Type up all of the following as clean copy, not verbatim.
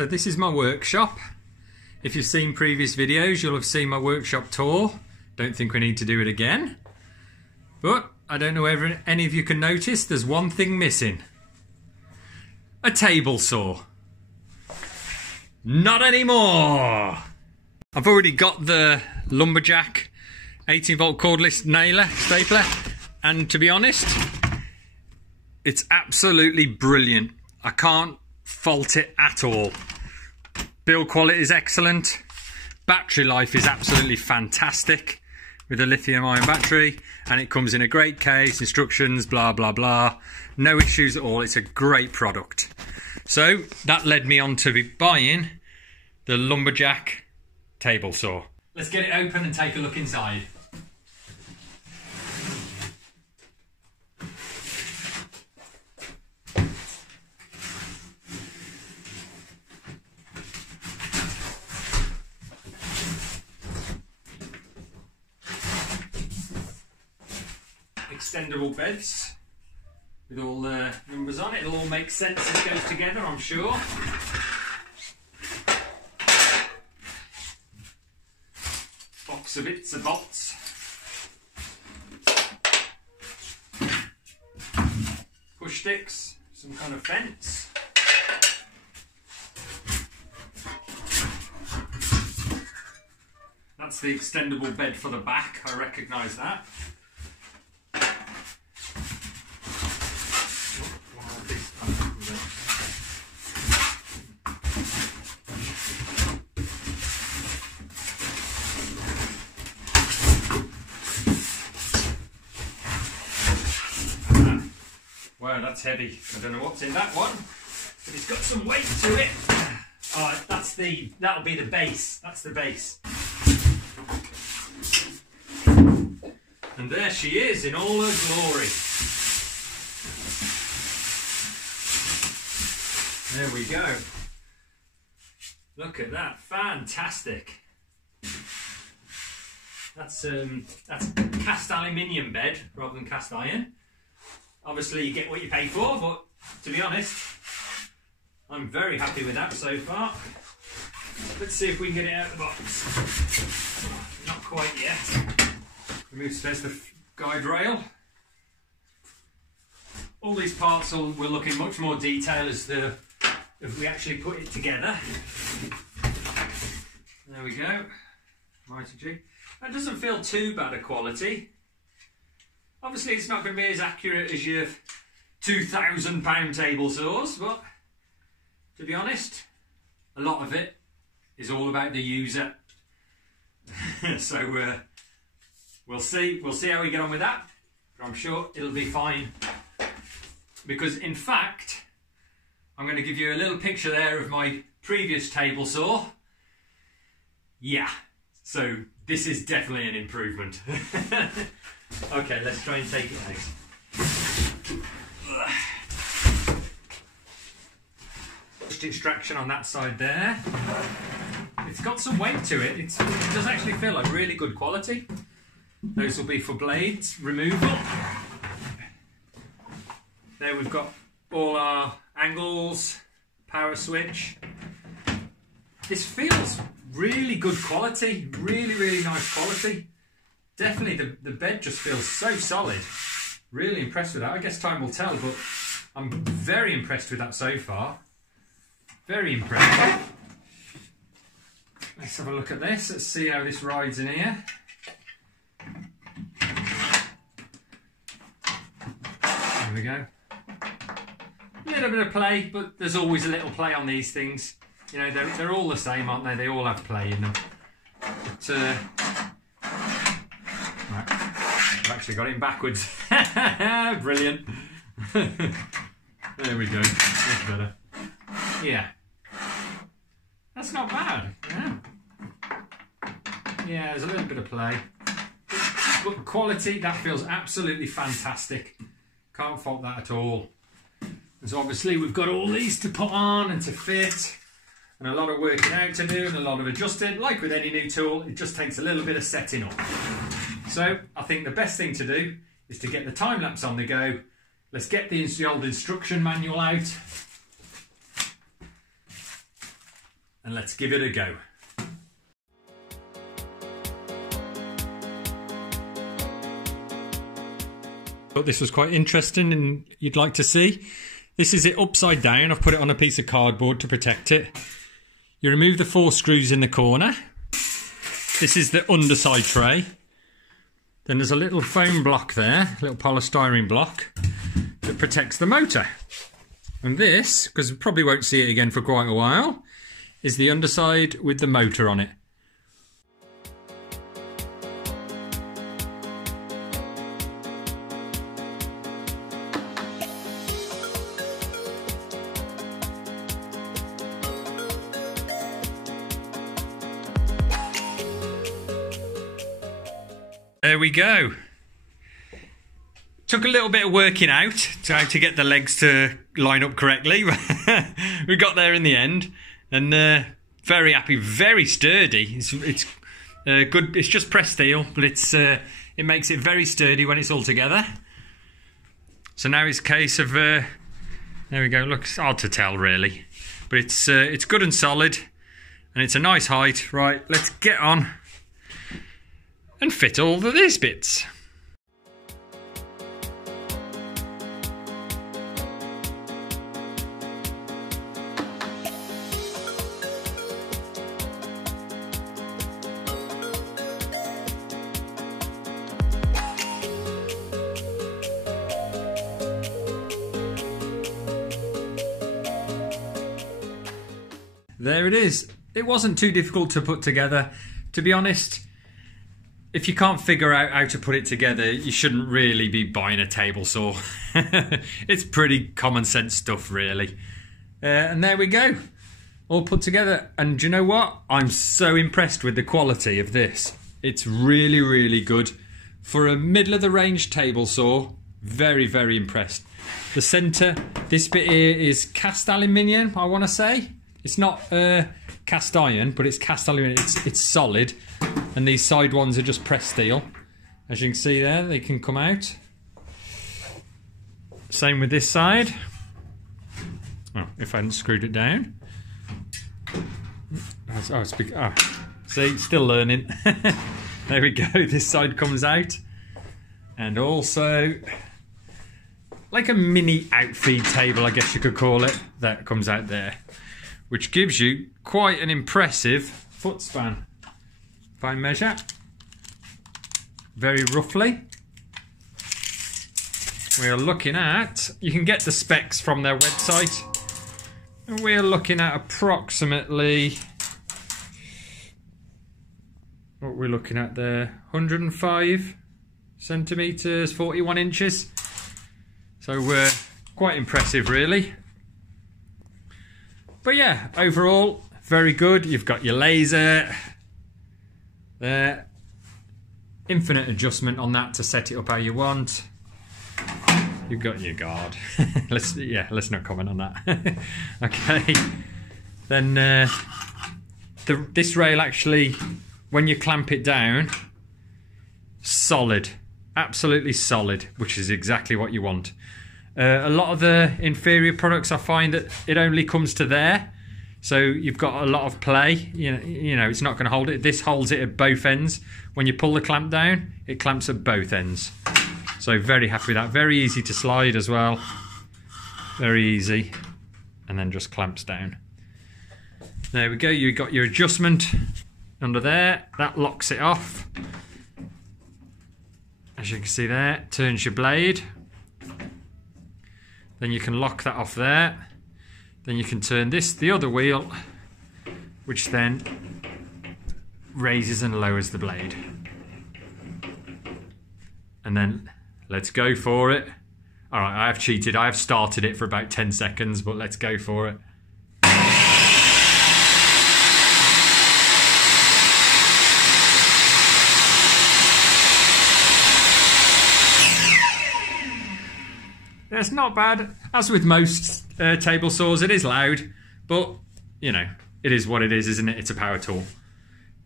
So this is my workshop. If you've seen previous videos, you'll have seen my workshop tour. Don't think we need to do it again. But I don't know whether any of you can notice there's one thing missing. A table saw. Not anymore! I've already got the Lumberjack 18-volt cordless nailer stapler, and to be honest, it's absolutely brilliant. I can't fault it at all. Build quality is excellent. Battery life is absolutely fantastic with a lithium-ion battery, and it comes in a great case, instructions, blah blah blah. No issues at all. It's a great product. So that led me on to be buying the Lumberjack table saw. Let's get it open and take a look inside. Extendable beds with all the numbers on it. It'll all make sense as it goes together, I'm sure. Box of bits and bots. Push sticks, some kind of fence. That's the extendable bed for the back, I recognise that. Wow, that's heavy. I don't know what's in that one, but it's got some weight to it. Oh, that'll be the base. That's the base. And there she is in all her glory. There we go. Look at that, fantastic. That's cast aluminium bed rather than cast iron. Obviously you get what you pay for, but to be honest, I'm very happy with that so far. Let's see if we can get it out of the box. Not quite yet. Remove the guide rail. All these parts will look in much more detail if we actually put it together. There we go. Mighty G. That doesn't feel too bad a quality. Obviously it's not going to be as accurate as your £2,000 table saws, but to be honest, a lot of it is all about the user. So we'll see how we get on with that, but I'm sure it'll be fine. Because in fact, I'm going to give you a little picture there of my previous table saw. Yeah, so this is definitely an improvement. Okay, let's try and take it out. Just extraction on that side there. It's got some weight to it. It does actually feel like really good quality. Those will be for blades removal. There we've got all our angles, power switch. This feels really good quality, really nice quality. Definitely the bed just feels so solid. Really impressed with that. I guess time will tell, but I'm very impressed with that so far. Very impressed. Let's have a look at this. Let's see how this rides in here. There we go. A little bit of play, but there's always a little play on these things. You know, they're all the same, aren't they? They all have play in them. But, right. I've actually got it backwards. Brilliant. There we go. That's better. Yeah. That's not bad. Yeah. Yeah, there's a little bit of play. But quality, that feels absolutely fantastic. Can't fault that at all. And so obviously we've got all these to put on and to fit, and a lot of working out to do and a lot of adjusting. Like with any new tool, it just takes a little bit of setting up. So I think the best thing to do is to get the time lapse on the go. Let's get the old instruction manual out. and let's give it a go. Thought this was quite interesting and you'd like to see. This is it upside down. I've put it on a piece of cardboard to protect it. You remove the 4 screws in the corner. This is the underside tray. Then there's a little foam block there, a little polystyrene block that protects the motor. And this, because we probably won't see it again for quite a while, is the underside with the motor on it. There we go. Took a little bit of working out to get the legs to line up correctly. We got there in the end, and very happy, very sturdy. It's good. It's just pressed steel, but it makes it very sturdy when it's all together. So now it's a case of there we go. Look, it's hard to tell really, but it's good and solid, and it's a nice height. Right, let's get on and fit all of these bits. There it is. It wasn't too difficult to put together. To be honest, if you can't figure out how to put it together, you shouldn't really be buying a table saw. It's pretty common sense stuff, really. And there we go. All put together. And do you know what? I'm so impressed with the quality of this. It's really, really good. For a middle of the range table saw, very, very impressed. The centre, this bit here is cast aluminium, I want to say. It's not cast iron, but it's cast aluminium. It's solid. And these side ones are just pressed steel. As you can see there, they can come out. Same with this side. Oh, if I hadn't screwed it down. See, still learning. There we go. This side comes out. And also, like a mini outfeed table, I guess you could call it. That comes out there. Which gives you quite an impressive foot span. If I measure very roughly, we are looking at, you can get the specs from their website, and we are looking at approximately, what we're looking at there, 105 centimetres, 41 inches. So we're quite impressive really. But yeah, overall, very good. You've got your laser there. Infinite adjustment on that to set it up how you want. You've got your guard. let's not comment on that. Okay. Then this rail actually, when you clamp it down, solid. Absolutely solid, which is exactly what you want. A lot of the inferior products, I find that it only comes to there, so you've got a lot of play. You know, it's not going to hold it. This holds it at both ends. When you pull the clamp down, it clamps at both ends. So very happy with that. Very easy to slide as well. Very easy, and then just clamps down. There we go. You got your adjustment under there. That locks it off. As you can see there, turns your blade. Then you can lock that off there. Then you can turn this, the other wheel, which then raises and lowers the blade. And then let's go for it. All right, I have cheated. I have started it for about 10 seconds, but let's go for it. It's not bad. As with most table saws, it is loud, but you know, it is what it is, isn't it? It's a power tool.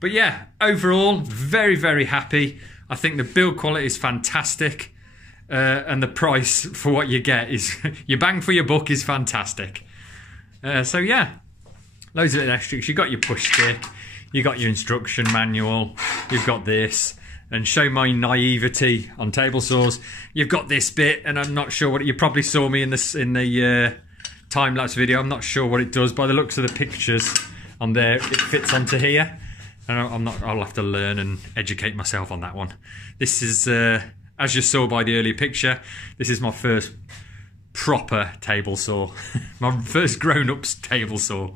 But yeah, overall, very, very happy. I think the build quality is fantastic, and the price for what you get is your bang for your buck is fantastic. So yeah, loads of little extras. You've got your push stick, you've got your instruction manual, you've got this. And show my naivety on table saws, you've got this bit, and I'm not sure what you probably saw me in the time-lapse video. I'm not sure what it does. By the looks of the pictures on there, it fits onto here. And I'll have to learn and educate myself on that one. This is, as you saw by the earlier picture, this is my first proper table saw. My first grown-ups table saw.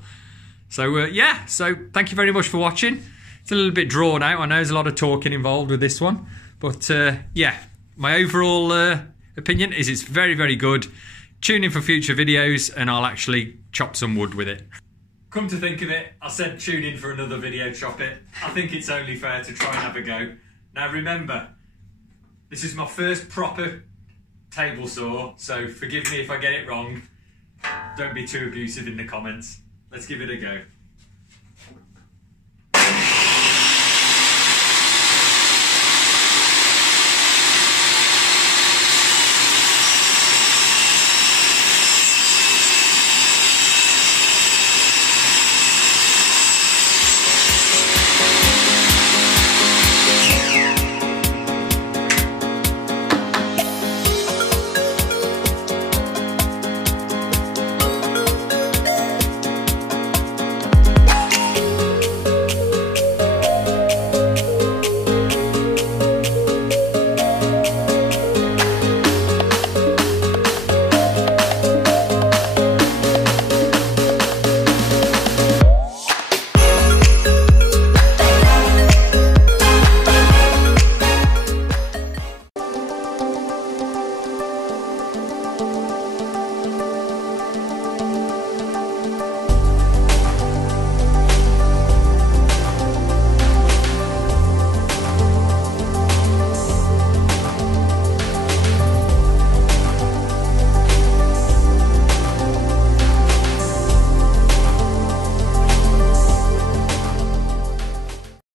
So yeah, so thank you very much for watching. It's a little bit drawn out. I know there's a lot of talking involved with this one. But yeah, my overall opinion is it's very, very good. Tune in for future videos and I'll actually chop some wood with it. Come to think of it, I said tune in for another video, chop it. I think it's only fair to try and have a go. Now remember, this is my first proper table saw, so forgive me if I get it wrong. Don't be too abusive in the comments. Let's give it a go.